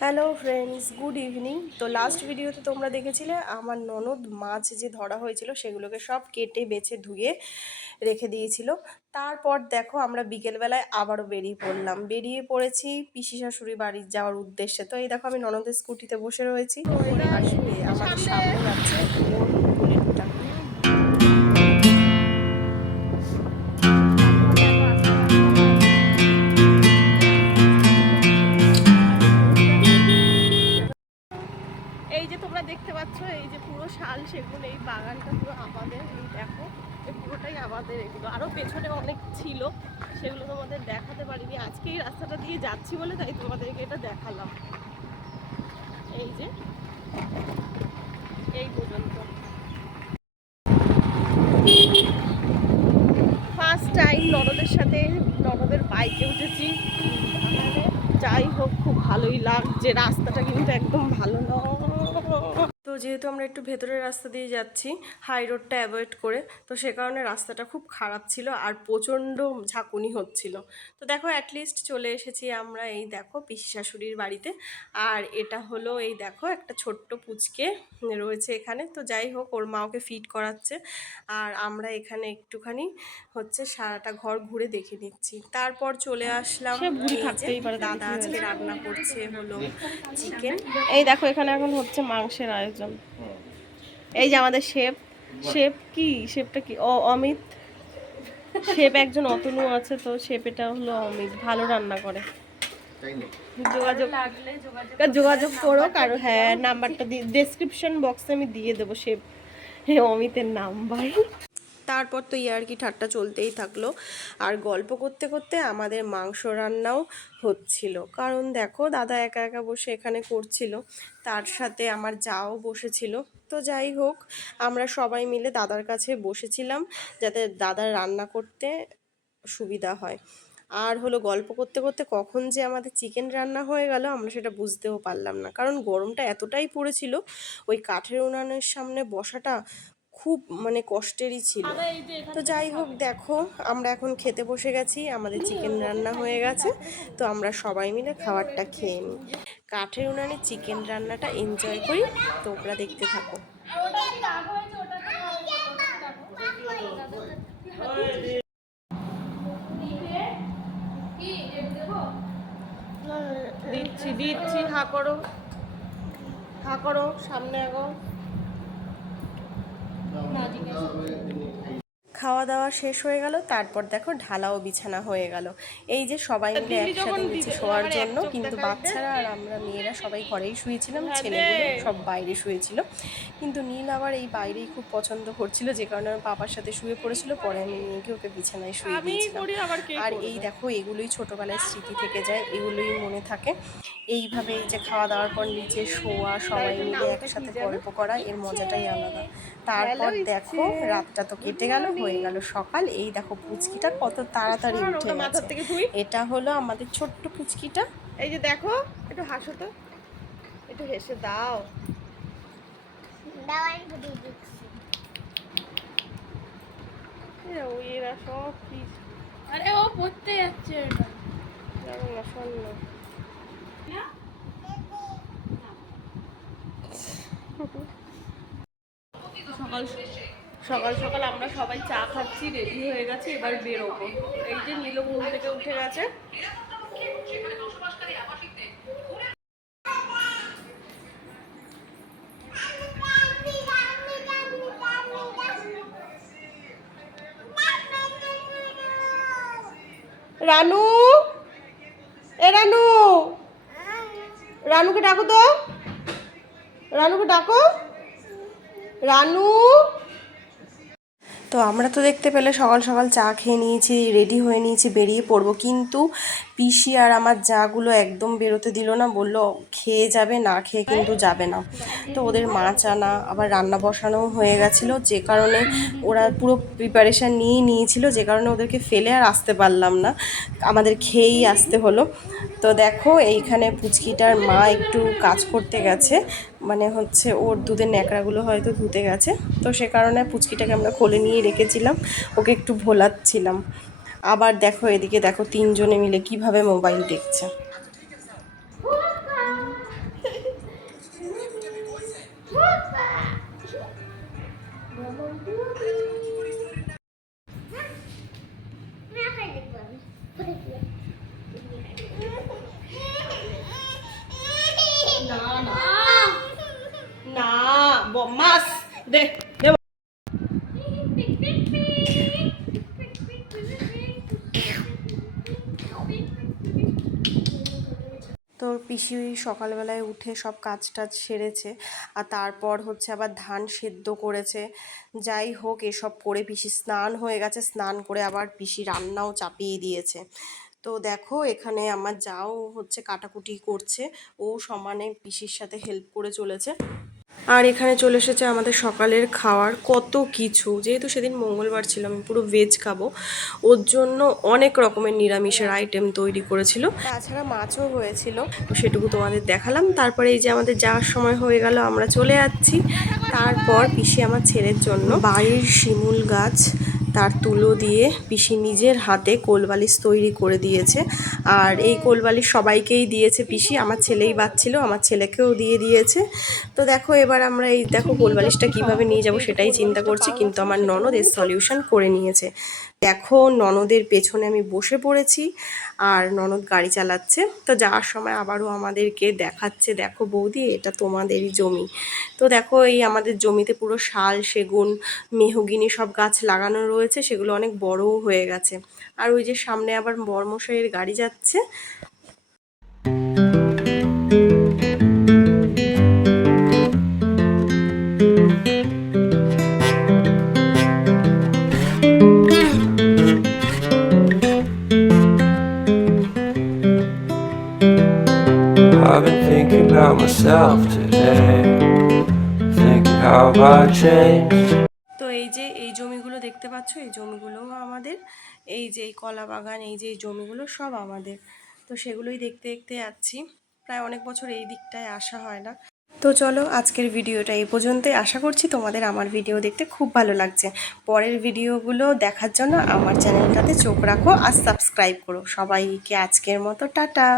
Hello friends, good evening. তো last ভিডিওতে তোমরা দেখেছিলে আমার ননদ মাছ যে ধরা হয়েছিল সেগুলোকে সব কেটে বেছে ধুয়ে রেখে দিয়েছিল। তারপর দেখো আমরা বিকেলবেলায় আবারও বেরিয়ে পড়েছি পিসি শাশুড়ি বাড়ি যাওয়ার উদ্দেশ্যে। তো এই দেখো আমি ননদের স্কুটিতে বসে রয়েছি, আর আমাদের সামনে যাচ্ছে ওর বুলেটটা। এই যে তোমরা দেখতে পাচ্ছ, এই যে পুরো শাল সেগুন, এই বাগানটা পুরো আমাদের। এই দেখো, এই পুরোটাই আমাদের। এগুলো আরো পেছনে অনেক ছিল, সেগুলো তোমাদের দেখাতে পারিনি। আজকে এই রাস্তাটা দিয়ে যাচ্ছি বলে তাই তোমাদেরকে এটা দেখালাম। এই যে এই পর্যন্ত ফার্স্ট টাইম ননদের সাথে ননদের বাইকে উঠেছি। যাই হোক, খুব ভালোই লাগছে। রাস্তাটা কিন্তু একদম ভালো নয়। তো যেহেতু আমরা একটু ভেতরের রাস্তা দিয়ে যাচ্ছি, হাই রোডটা অ্যাভয়েড করে, তো সে কারণে রাস্তাটা খুব খারাপ ছিল আর প্রচণ্ড ঝাঁকুনি হচ্ছিল। তো দেখো অ্যাটলিস্ট চলে এসেছি আমরা, এই দেখো পিসি শাশুড়ির বাড়িতে। আর এটা হলো, এই দেখো একটা ছোট্ট পুচকে রয়েছে এখানে। তো যাই হোক, ওর মা ওকে ফিড করাচ্ছে, আর আমরা এখানে একটুখানি হচ্ছে সারাটা ঘর ঘুরে দেখে নিচ্ছি। তারপর চলে আসলাম, দাদা আজকে রান্না করছে হলো চিকেন। এই দেখো এখানে এখন হচ্ছে মাংসের আয়োজন। এই যে আমাদের শেফটা কি অমিত। শেফ একজন অতনু আছে, তো শেফ এটা হলো অমিত, ভালো রান্না করে। যোগাযোগ করো কারো, হ্যাঁ নাম্বারটা ডেসক্রিপশন বক্সে আমি দিয়ে দেবো শেফ অমিতের নাম্বার। তারপর তো ইয়ার্কি ঠাট্টা চলতেই থাকলো, আর গল্প করতে করতে আমাদের মাংস রান্নাও হচ্ছিল। কারণ দেখো দাদা একা একা বসে এখানে করছিল, তার সাথে আমার যাও বসেছিল। তো যাই হোক, আমরা সবাই মিলে দাদার কাছে বসেছিলাম যাতে দাদার রান্না করতে সুবিধা হয়। আর হলো গল্প করতে করতে কখন যে আমাদের চিকেন রান্না হয়ে গেল আমরা সেটা বুঝতেও পারলাম না, কারণ গরমটা এতটাই পড়েছিল। ওই কাঠের উনানের সামনে বসাটা খুব মানে কষ্টেরই ছিল। তো যাই হোক দেখো, আমরা এখন খেতে বসে গেছি, আমাদের চিকেন রান্না হয়ে গেছে। তো আমরা সবাই মিলে খাবারটা খেয়ে নিই, কাঠের উনানে চিকেন রান্নাটা এনজয় করি। তোমরা দেখতে থাকো। দিচ্ছি হা করো সামনে আগো। খাওয়া দাওয়া শেষ হয়ে গেল, তারপর দেখো ঢালাও বিছানা হয়ে গেল। এই যে সবাই মিলে একসাথে নিচে শোয়ার জন্য, কিন্তু বাচ্চারা আর আমরা মেয়েরা সবাই ঘরেই শুয়েছিলাম, ছেলেগুলো সব বাইরে শুয়েছিল। কিন্তু নীল আবার এই বাইরেই খুব পছন্দ করছিল, যে কারণে আমার বাবার সাথে শুয়ে পড়েছিল। পরে আমি মেয়েকে ওকে বিছানায় শুয়ে দিয়েছিলাম। আর এই দেখো, এগুলোই ছোটোবেলায় স্মৃতি থেকে যায়, এগুলোই মনে থাকে। এইভাবে এই যে খাওয়া দাওয়ার পর নিচে শোয়া, সবাই মিলে একসাথে গল্প করা, এর মজাটাই আলাদা। তারপর দেখো রাতটা তো কেটে গেল, হয়ে গেল সকাল। এই দেখো পুচকিটা কত তাড়াতাড়ি উঠে গেছে। এটা হলো আমাদের ছোট্ট পুচকিটা। এই যে দেখো, একটু হাসো তো, একটু হেসে দাও। এরা সব কি, আরে ও পড়তে যাচ্ছে জানো না, শোন না। সকাল সকাল আমরা সবাই চা খাচ্ছি, রেডি হয়ে গেছি, এবার বেরোবো। এই যে নীল ঘুম থেকে উঠে গেছে। রানু, রানু, রানুকে ডাকো তো, রানুকে ডাকো, রানু। তো আমরা তো দেখতে পেলে সকাল সকাল চা খেয়ে নিয়েছি, রেডি হয়ে নিয়েছি, বেরিয়ে পড়বো। কিন্তু পিসি আর আমার যাগুলো একদম বেরোতে দিল না, বললো খেয়ে যাবে, না খেয়ে কিন্তু যাবে না। তো ওদের মাছ আনা আবার রান্না বসানো হয়ে গেছিলো, যে কারণে ওরা পুরো প্রিপারেশান নিয়েছিল, যে কারণে ওদেরকে ফেলে আর আসতে পারলাম না, আমাদের খেয়েই আসতে হলো। তো দেখো এইখানে পুচকিটার মা একটু কাজ করতে গেছে, মানে হচ্ছে ওর দুধের ন্যাকড়াগুলো হয়তো ধুতে গেছে। তো সে কারণে পুচকিটাকে আমরা কোলে নিয়ে রেখেছিলাম, ওকে একটু ভোলাচ্ছিলাম। আবার দেখো এদিকে দেখো তিনজনে মিলে কিভাবে মোবাইল দেখছে। মাছ দে দে। তো পিসি সকালবেলায় উঠে সব কাজ টাজ সেরেছে, আর তারপর হচ্ছে আবার ধান সেদ্ধ করেছে। যাই হোক, এসব করে পিসি স্নান হয়ে গেছে, স্নান করে আবার পিসি রান্নাও চাপিয়ে দিয়েছে। তো দেখো এখানে আমার যাও হচ্ছে কাটাকুটি করছে, ও সমানে পিসির সাথে হেল্প করে চলেছে। আর এখানে চলে এসেছে আমাদের সকালের খাওয়ার কত কিছু, যেহেতু সেদিন মঙ্গলবার ছিল, আমি পুরো ভেজ খাবো, ওর জন্য অনেক রকমের নিরামিষের আইটেম তৈরি করেছিল, তাছাড়া মাছও হয়েছিল, সেটুকু তোমাদের দেখালাম। তারপরে এই যে আমাদের যাওয়ার সময় হয়ে গেল, আমরা চলে যাচ্ছি। তারপর পিসি আমার ছেলের জন্য বাড়ির শিমুল গাছ তার তুলো দিয়ে পিসি নিজের হাতে কোলবালিশ তৈরি করে দিয়েছে। আর এই কোলবালিশ সবাইকেই দিয়েছে পিসি, আমার ছেলেই বাচ্ছিল, আমার ছেলেকেও দিয়ে দিয়েছে। তো দেখো এবার আমরা এই দেখো কোলবালিশটা কিভাবে নিয়ে যাব সেটাই চিন্তা করছি, কিন্তু আমার ননদ এর সলিউশন করে নিয়েছে। দেখো ননদের পেছনে আমি বসে পড়েছি, আর ননদ গাড়ি চালাচ্ছে। তো যাওয়ার সময় আবারও আমাদেরকে দেখাচ্ছে, দেখো বৌদি এটা তোমাদেরই জমি। তো দেখো এই আমাদের জমিতে পুরো শাল, সেগুন, মেহগিনি সব গাছ লাগানো রয়েছে, সেগুলো অনেক বড়ও হয়ে গেছে। আর ওই যে সামনে আবার বর্মশাইয়ের গাড়ি যাচ্ছে। I've been thinking about myself today, thinking how I changed. তো এই যে এই জমিগুলো দেখতে পাচ্ছ, এই জমিগুলোও আমাদের, এই যে এই কলা বাগান, এই যে এই জমিগুলো সব আমাদের। তো সেগুলোই দেখতে দেখতে যাচ্ছি, প্রায় অনেক বছর এই দিকটায় আসা হয় না। তো চলো আজকের ভিডিওটা এই পর্যন্তই, আশা করছি তোমাদের আমার ভিডিও দেখতে খুব ভালো লাগছে। পরের ভিডিওগুলো দেখার জন্য আমার চ্যানেলটাতে চোখ রাখো আর সাবস্ক্রাইব করো। সবাইকে আজকের মতো টাটা।